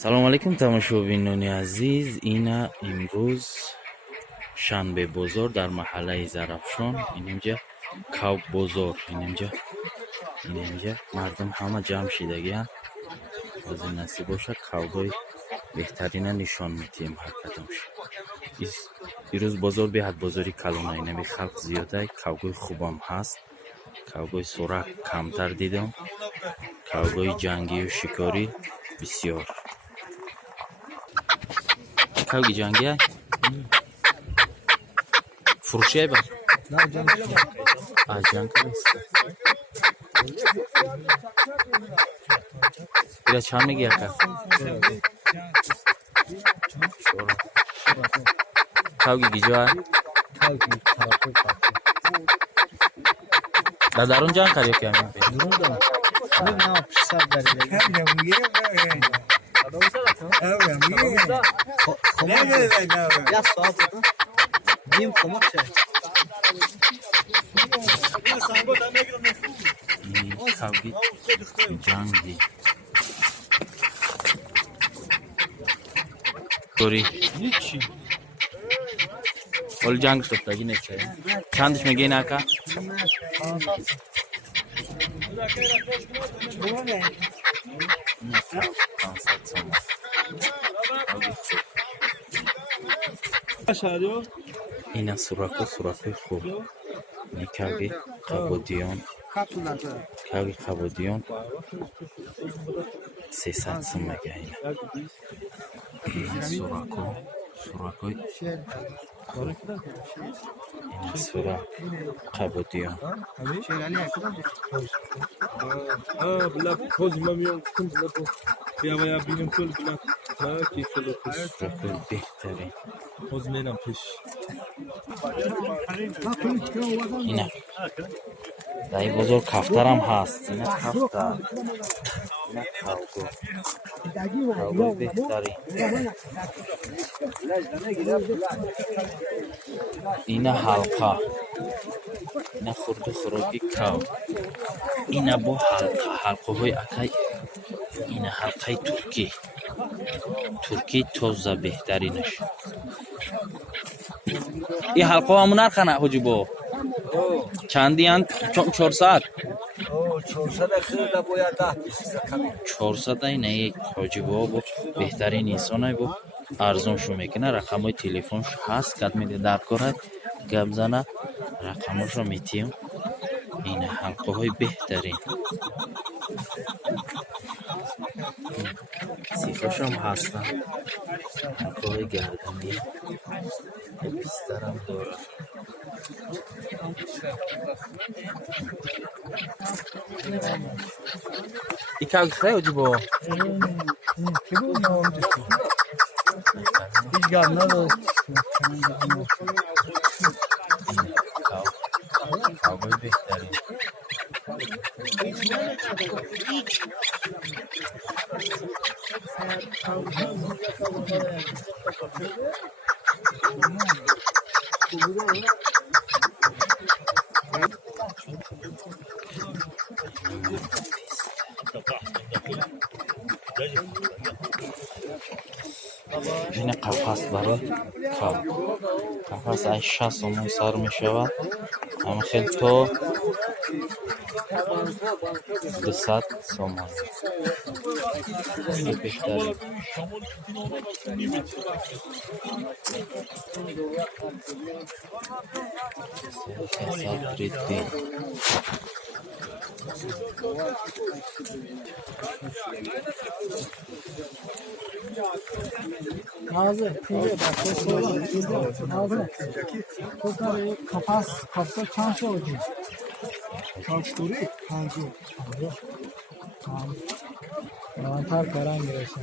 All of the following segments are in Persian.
салому алайкум тамошобинони азиз. Ина имрӯз шанбе бозор дар маҳаллаи Зарафшон. Ининҷа Кавк бозор. Ининҷа мардум ҳама ҷамъ шидагиянд. ҳозир насиб боша кавкҳои беҳтарина нишон медиҳем ҳар кадомш. ирӯз бозор беҳад бозори калона, инами халқ зиёдай, кавкҳои хубам ҳаст. кавкҳои сурак камтар дидам. кавкҳои ҷангию шикорӣ бисёр. Кавки ҷангия фурӯшиай ба ҷанг нест. ира чанд меги яка? Кавки гиҷоа дарун ҷанг кар ёки ҳамин бе кавки ҷанги кори ҳоли ҷанг шуфтагӣ нест. Чандш мегӯен ака? ина суракҳои хуб. Кавки қабодиён 300 сум мегӯянд. суракҳои сурак қабодиён беҳтарин. ина дар ин бозор кафтарам ҳаст. ина кафтар, ина кавкҳои беҳтарин. ина ҳалқа, ина хурду хӯроки кавк. ина бо ҳалқаҳои акай. ина ҳалқаи туркӣ тоза беҳтаринаш. ин ҳалқаҳо ҳамун нархана ҳоҷибо? Чандиянд? 400? 400 ина ҳоҷибо бо беҳтарин инсонай бо арзон шу мекуна. рақамҳои телефонш ҳаст. кад меде дар корай гап зана рақамашо метиҳем. ина ҳалқаҳои беҳтарин. сифашам ҳастанд. ҳалқаҳои гарданӣ бистарам дорад. ин кавки хай ҳоҷибо? кавкҳои беҳтарин. ина қафас барои кавк. қафас ай 60 сомон сар мешавад. ама хел то 200 сомон. беҳтарин. Nazır, pince bak, Nazır. Kokari kafası çanşı oldu. Çançturi, kanki. Mantar karan girişi.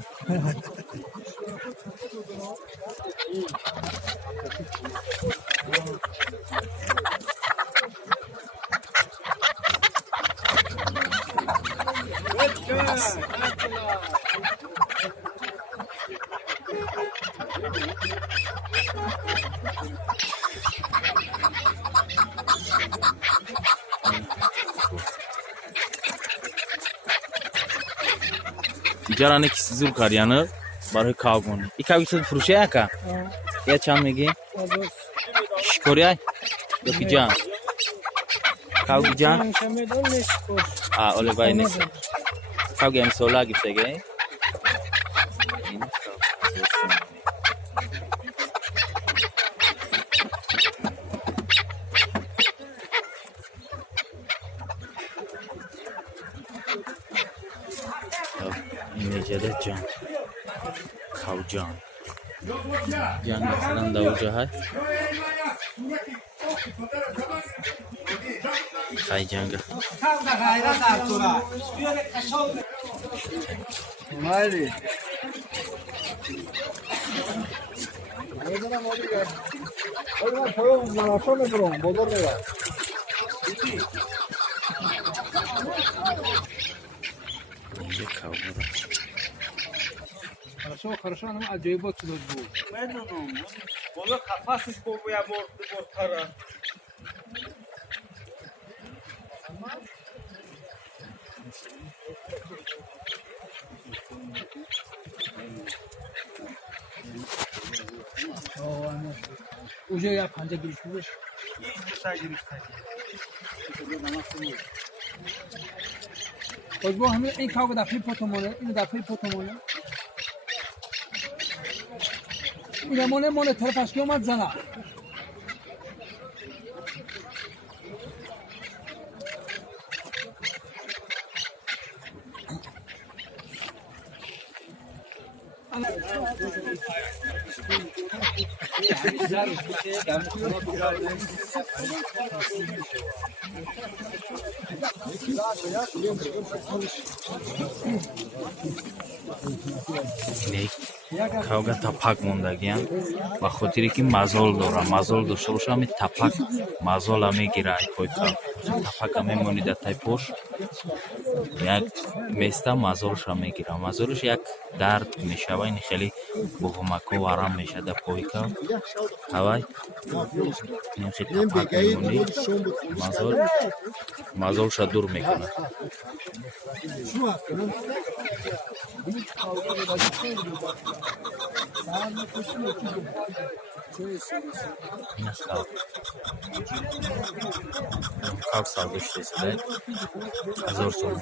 Ijarani kisi zul karyanı برای کاغونی این کاغی چند فروشه اکا یا چند میگی شکری های یا جان کاغی جان اولی بای نیست کاغی هم سولا گفته گه این جده جان کاو جان جان مثلا دوجه های خیلی جنگه مالی اینجا کاو برو хорошо нам عجیبات شده بود میدونم بالا قفسش با یه برتره اونجا یا پنجه گریش بودش با همین این کاغ دفعه پوتمونه این دفعه پوتمونه این مونه طرفش که اومد زنه کاوگا тапак мондагиян ба хотире ки мазол дора мазол дошта боша ами тапак мазола мегира пой кав тапака мемонӣ дар тай пош як места мазолша мегира мазолш як дард мешава ин хеле буғумако варам меша дар пои кав ҳавай ин хи тапак мемонӣ мазолша дур мекунад кав савдо шудесида 1000 сом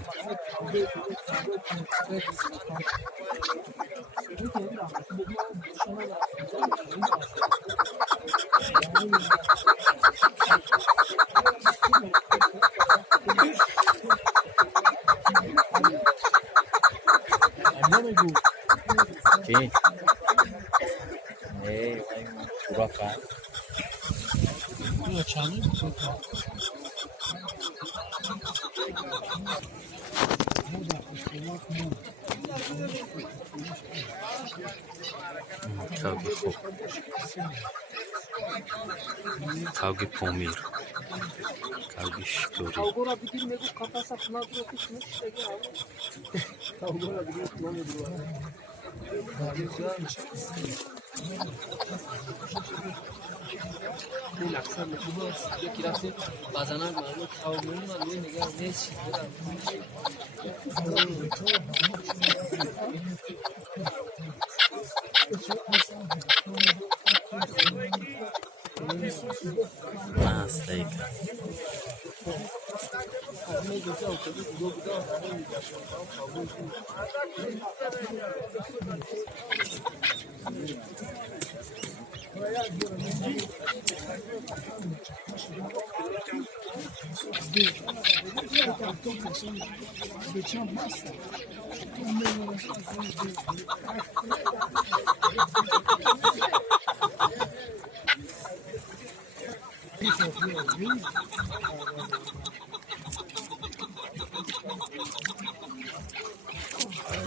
Sim. Vai buracar. Kavgi pomir. Kavgi şükürü. Steak.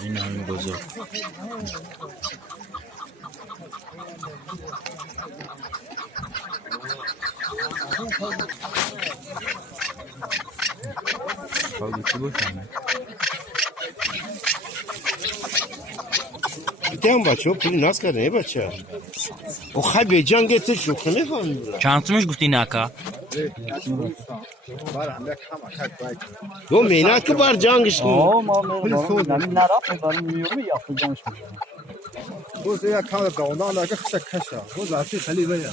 این همین بزرگ باید چی بکنه دیدم بچه ها پولی ناز کرده بچه او خیلی به جنگ تو شوخه میفهم چندمش گفتی نکا دو مینه که بر جنگش ما نرفت برای میومی یا خودمش بوز یا کام گاونا لا که خشک خشا بوز آتی خلی بیا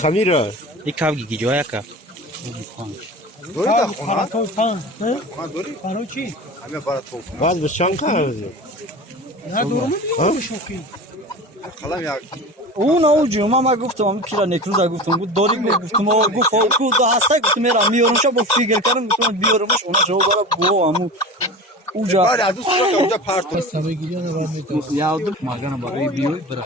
خمیره این کاو گیگی جویا کا دوری تا خونه تو خان خونه دوری خانو چی همه برات تو بعد به چند کرده نه دورم دیگه شوخی خلام یا اون اوجو ما گفتم پیرا نکروز گفتم بود داری گفتم گفت کو هستا گفتم میرم میارم شب فکر کردم گفتم بیارمش اون جواب برا گو همو اوجا باری ادو سوت اونجا پارتو یادم ماگان برای بیو برا